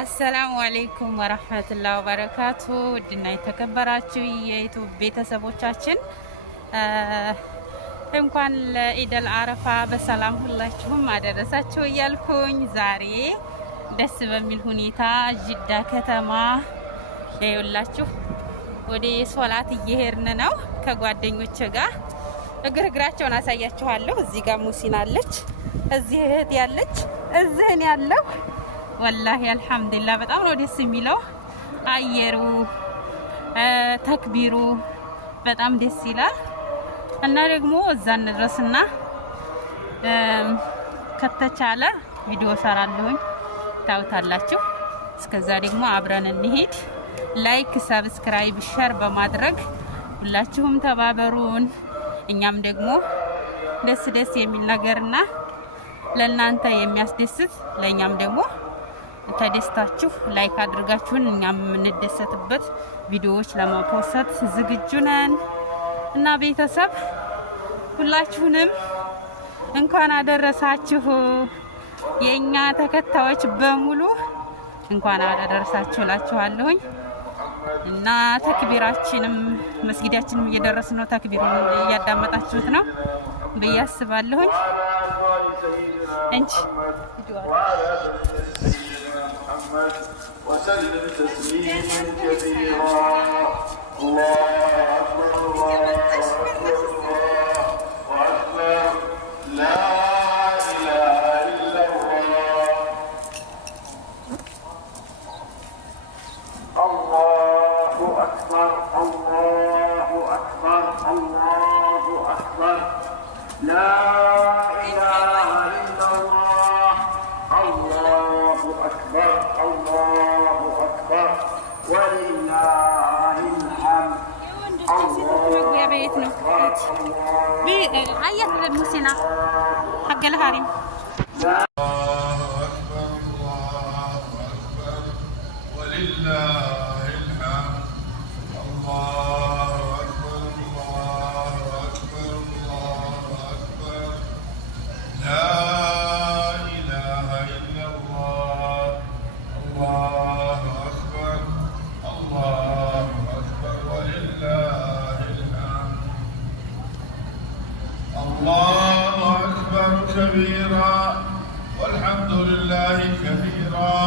አሰላሙ አለይኩም ወራህመቱላሂ ወበረካቱ። ድና የተከበራችሁ የዩቲዩብ ቤተሰቦቻችን እንኳን ለኢደል አረፋ በሰላም ሁላችሁም አደረሳችሁ እያልኩኝ ዛሬ ደስ በሚል ሁኔታ ጅዳ ከተማ ይኸውላችሁ ወደ ሶላት እየሄድን ነው ከጓደኞቼ ጋር። እግራቸውን አሳያችኋለሁ። እዚህ ጋር ሙሲና አለች፣ እዚህ እህት ያለች፣ እዚህ እኔ ያለው ወላሂ አልሐምዱሊላህ በጣም ነው ደስ የሚለው። አየሩ ተክቢሩ በጣም ደስ ይላል። እና ደግሞ እዛ እንድረስና ከተቻለ ቪዲዮ ሰራለሁኝ ታውታላችሁ። እስከዛ ደግሞ አብረን እንሄድ። ላይክ፣ ሰብስክራይብ፣ ሼር በማድረግ ሁላችሁም ተባበሩን። እኛም ደግሞ ደስ የሚል ነገርና ለእናንተ የሚያስደስት ለእኛም ደግሞ ተደስታችሁ ላይክ አድርጋችሁን እኛም የምንደሰትበት ቪዲዮዎች ለማፖስት ዝግጁ ነን። እና ቤተሰብ ሁላችሁንም እንኳን አደረሳችሁ። የኛ ተከታዮች በሙሉ እንኳን አደረሳችሁ እላችኋለሁኝ። እና ተክቢራችንም መስጊዳችንም እየደረስን ነው። ተክቢሩን እያዳመጣችሁት ነው ብዬ አስባለሁኝ። እንጂ وسلم تسليما كثيرا. الله أكبر الله أكبر الله أكبر لا إله إلا الله. الله أكبر الله أكبر الله أكبر لا إله إلا الله. الله أكبر الله أكبر ولله الحمد. يا بيتنا عيط للمسنة حق الهارم. الله أكبر الله أكبر ولله الحمد. الله أكبر الله أكبر الله أكبر لا إله إلا الله. الله أكبر الله أكبر ولله الحمد. الله أكبر كبيرا والحمد لله كثيرا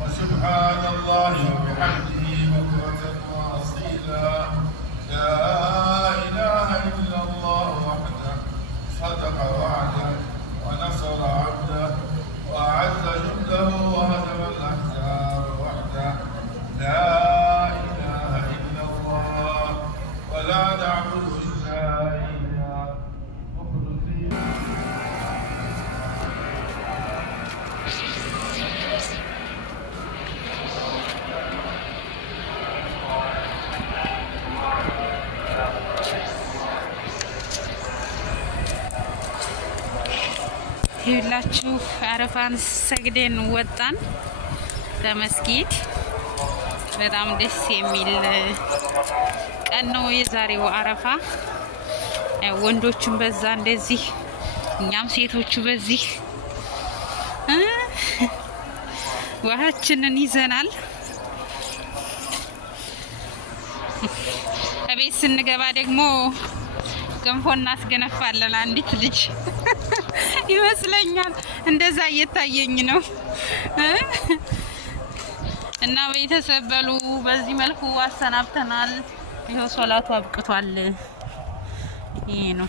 وسبحان الله وبحمده بكرة وأصيلا. لا إله إلا الله وحده صدق وعده ونصر عبده وأعز جنده وهزم الأحزاب وحده. لا إله إلا الله ولا نعبد إلا إياه مخلصين. ይላችሁ አረፋን ሰግደን ወጣን ለመስጊድ። በጣም ደስ የሚል ቀን ነው የዛሬው አረፋ። ወንዶቹም በዛ እንደዚህ እኛም ሴቶቹ በዚህ ውሃችንን ይዘናል። እቤት ስንገባ ደግሞ ገንፎ እናስገነፋለን። አንዲት ልጅ ይመስለኛል እንደዛ እየታየኝ ነው። እና ቤተሰብ በሉ በዚህ መልኩ አሰናብተናል። ይሄው ሶላቱ አብቅቷል። ይሄ ነው።